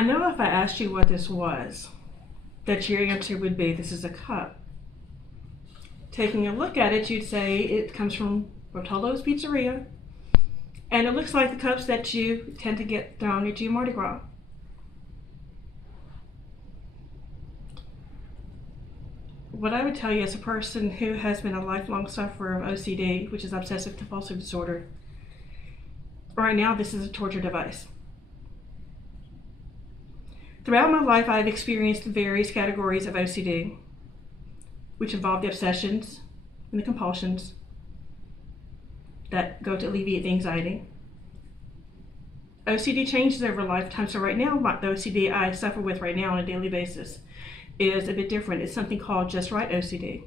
I know if I asked you what this was, that your answer would be, this is a cup. Taking a look at it, you'd say it comes from Rotolo's Pizzeria, and it looks like the cups that you tend to get thrown at your Mardi Gras. What I would tell you as a person who has been a lifelong sufferer of OCD, which is obsessive compulsive disorder, right now this is a torture device. Throughout my life, I've experienced various categories of OCD, which involve the obsessions and the compulsions that go to alleviate the anxiety. OCD changes over a lifetime, so right now, the OCD I suffer with right now on a daily basis is a bit different. It's something called just right OCD.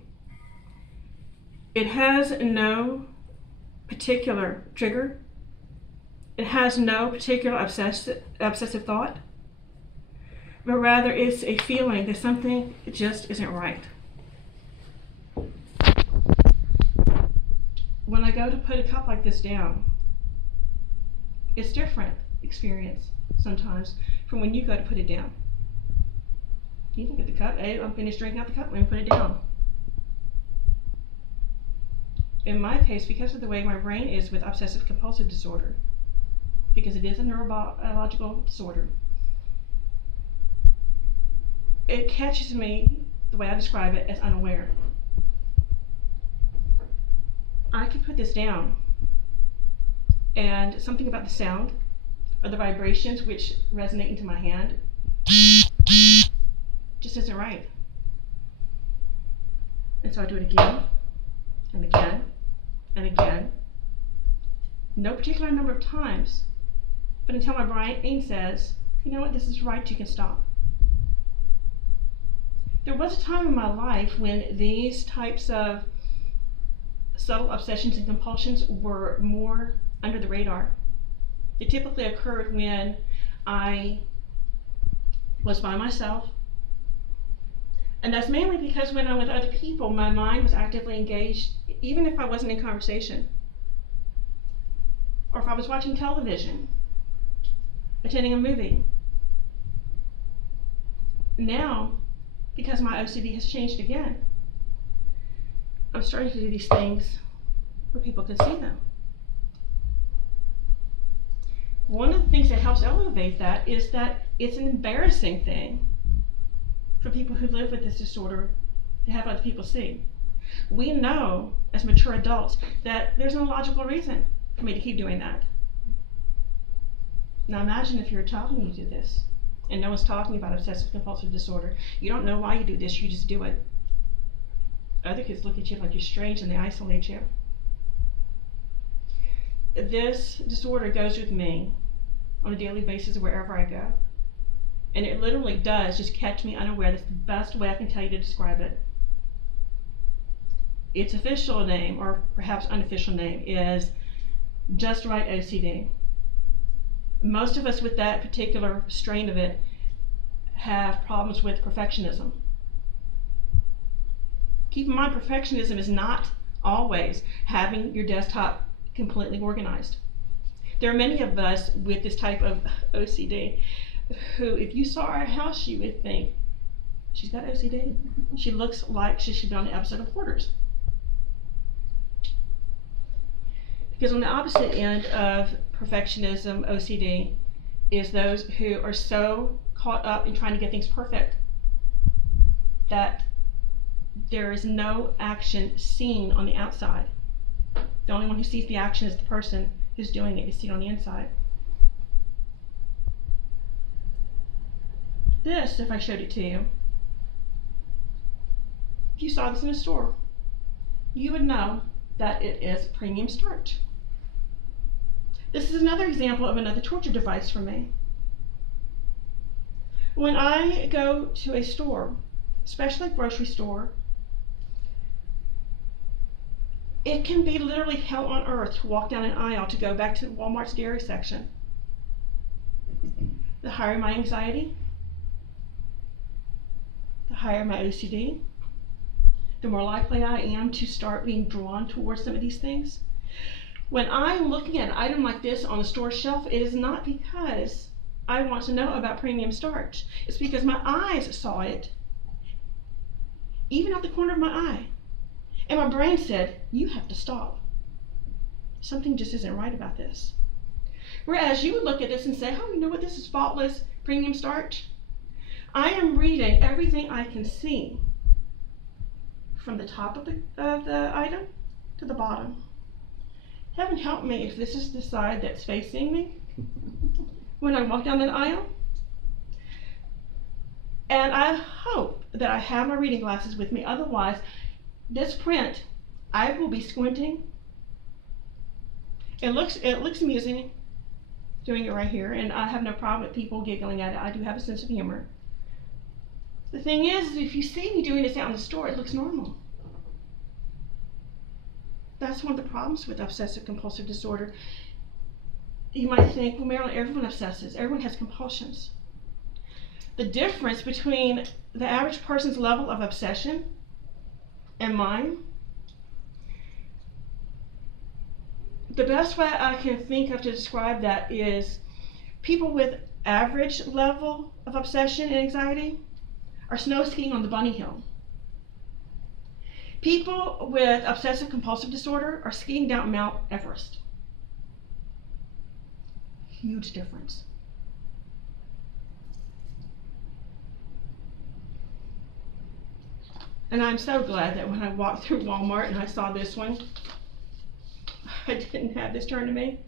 It has no particular trigger. It has no particular obsessive thought, but rather it's a feeling that something just isn't right. When I go to put a cup like this down, it's different experience sometimes from when you go to put it down. You look at the cup, hey, I'm finished drinking out the cup, let me put it down. In my case, because of the way my brain is with obsessive compulsive disorder, because it is a neurobiological disorder, it catches me, the way I describe it, as unaware. I could put this down, and something about the sound or the vibrations which resonate into my hand just isn't right. And so I do it again and again and again. No particular number of times, but until my brain says, you know what, this is right, you can stop. There was a time in my life when these types of subtle obsessions and compulsions were more under the radar. It typically occurred when I was by myself, and that's mainly because when I'm with other people, my mind was actively engaged, even if I wasn't in conversation, or if I was watching television, attending a movie. Now, because my OCD has changed again, I'm starting to do these things where people can see them. One of the things that helps elevate that is that it's an embarrassing thing for people who live with this disorder to have other people see. We know as mature adults that there's no logical reason for me to keep doing that. Now imagine if you're a child and you do this, and no one's talking about obsessive compulsive disorder. You don't know why you do this, you just do it. Other kids look at you like you're strange and they isolate you. This disorder goes with me on a daily basis wherever I go. And it literally does just catch me unaware. That's the best way I can tell you to describe it. Its official name, or perhaps unofficial name, is just right OCD. Most of us with that particular strain of it have problems with perfectionism. Keep in mind, perfectionism is not always having your desktop completely organized. There are many of us with this type of OCD who, if you saw our house, you would think, she's got OCD. She looks like she should be on the episode of Hoarders. Because on the opposite end of perfectionism, OCD, is those who are so caught up in trying to get things perfect that there is no action seen on the outside. The only one who sees the action is the person who's doing it. You see it on the inside. This, if I showed it to you, if you saw this in a store, you would know that it is premium starch. This is another example of another torture device for me. When I go to a store, especially a grocery store, it can be literally hell on earth to walk down an aisle to go back to Walmart's dairy section. The higher my anxiety, the higher my OCD, the more likely I am to start being drawn towards some of these things. When I'm looking at an item like this on the store shelf, it is not because I want to know about premium starch. It's because my eyes saw it, even out the corner of my eye. And my brain said, you have to stop. Something just isn't right about this. Whereas you would look at this and say, oh, you know what, this is faultless premium starch. I am reading everything I can see from the top of the item to the bottom. Heaven help me if this is the side that's facing me when I walk down the aisle. And I hope that I have my reading glasses with me. Otherwise, this print, I will be squinting. It looks amusing doing it right here, and I have no problem with people giggling at it. I do have a sense of humor. The thing is, if you see me doing this out in the store, it looks normal. That's one of the problems with obsessive compulsive disorder. You might think, well, Marilyn, everyone obsesses. Everyone has compulsions. The difference between the average person's level of obsession and mine, the best way I can think of to describe that is people with average level of obsession and anxiety are snow skiing on the bunny hill. People with obsessive compulsive disorder are skiing down Mount Everest. Huge difference. And I'm so glad that when I walked through Walmart and I saw this one, I didn't have this turned to me.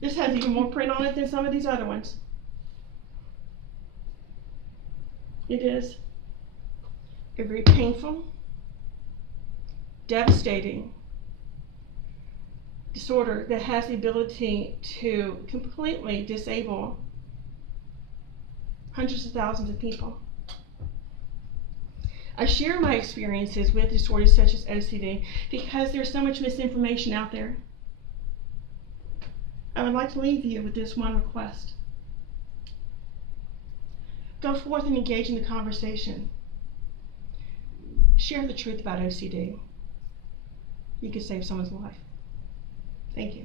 This has even more print on it than some of these other ones. It is a very painful, devastating disorder that has the ability to completely disable hundreds of thousands of people. I share my experiences with disorders such as OCD because there's so much misinformation out there. I would like to leave you with this one request. Go forth and engage in the conversation. Share the truth about OCD. You can save someone's life. Thank you.